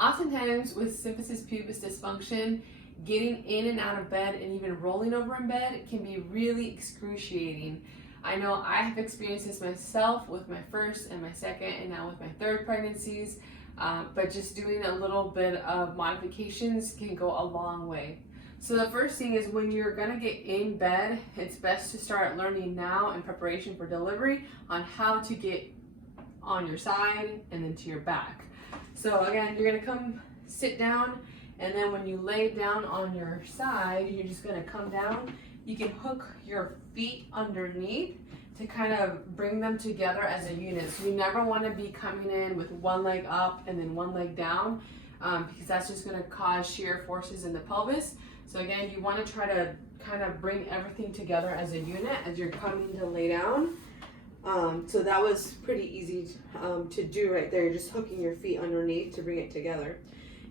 Oftentimes with symphysis pubis dysfunction, getting in and out of bed and even rolling over in bed can be really excruciating. I know I have experienced this myself with my first and my second and now with my third pregnancies, but just doing a little bit of modifications can go a long way. So the first thing is when you're gonna get in bed, it's best to start learning now in preparation for delivery on how to get on your side and then to your back. So again, you're gonna come sit down, and then when you lay down on your side, you're just gonna come down. You can hook your feet underneath to kind of bring them together as a unit. So you never wanna be coming in with one leg up and then one leg down, because that's just gonna cause shear forces in the pelvis. So again, you wanna try to kind of bring everything together as a unit as you're coming to lay down. So that was pretty easy to do right there. You're just hooking your feet underneath to bring it together.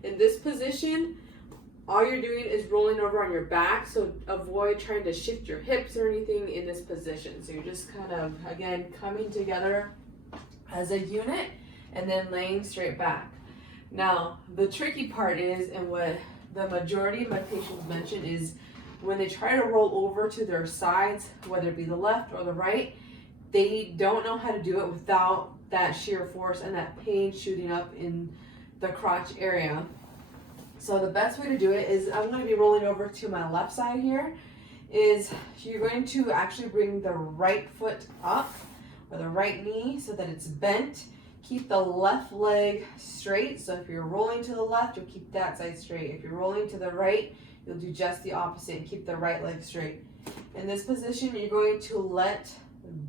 In this position, all you're doing is rolling over on your back, so avoid trying to shift your hips or anything in this position. So you're just kind of, again, coming together as a unit and then laying straight back. Now, the tricky part is, and what the majority of my patients mention, is when they try to roll over to their sides, whether it be the left or the right, they don't know how to do it without that shear force and that pain shooting up in the crotch area. So the best way to do it is, I'm going to be rolling over to my left side here, is you're going to actually bring the right foot up, or the right knee, so that it's bent. Keep the left leg straight. So if you're rolling to the left, you'll keep that side straight. If you're rolling to the right, you'll do just the opposite and keep the right leg straight. In this position, you're going to let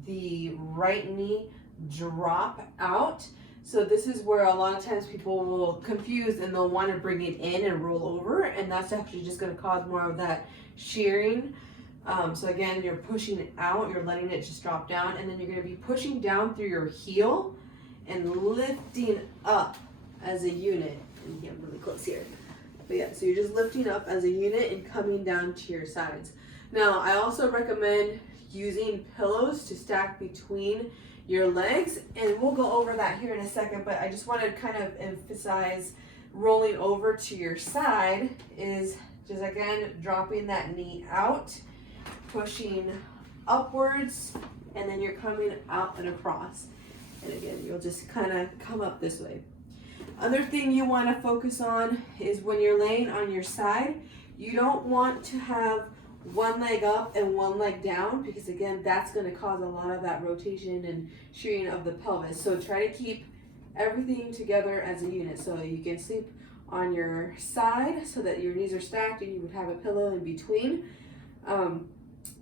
the right knee drop out. So this is where a lot of times people will confuse and they'll want to bring it in and roll over, and that's actually just going to cause more of that shearing. So again, you're pushing it out, you're letting it just drop down, and then you're going to be pushing down through your heel and lifting up as a unit. And get really close here. But yeah, so you're just lifting up as a unit and coming down to your sides. Now, I also recommend using pillows to stack between your legs, and we'll go over that here in a second, but I just want to kind of emphasize rolling over to your side is just, again, dropping that knee out, pushing upwards, and then you're coming out and across. And again, you'll just kind of come up this way. Other thing you want to focus on is when you're laying on your side, you don't want to have one leg up and one leg down, because again, that's going to cause a lot of that rotation and shearing of the pelvis. So try to keep everything together as a unit. So you can sleep on your side so that your knees are stacked and you would have a pillow in between. And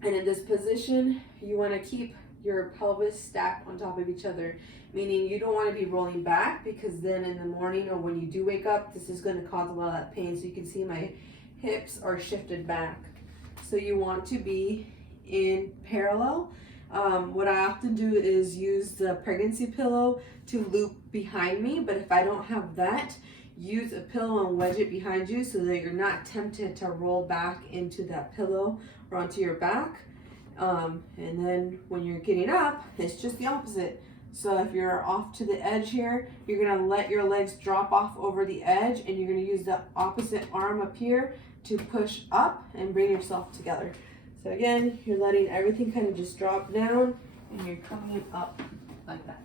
in this position, you want to keep your pelvis stacked on top of each other, meaning you don't want to be rolling back, because then in the morning or when you do wake up, this is going to cause a lot of that pain. So you can see my hips are shifted back. So you want to be in parallel. What I often do is use the pregnancy pillow to loop behind me, but if I don't have that, use a pillow and wedge it behind you so that you're not tempted to roll back into that pillow or onto your back. And then when you're getting up, it's just the opposite. So if you're off to the edge here, you're gonna let your legs drop off over the edge, and you're gonna use the opposite arm up here to push up and bring yourself together. So again, you're letting everything kind of just drop down, and you're coming up like that.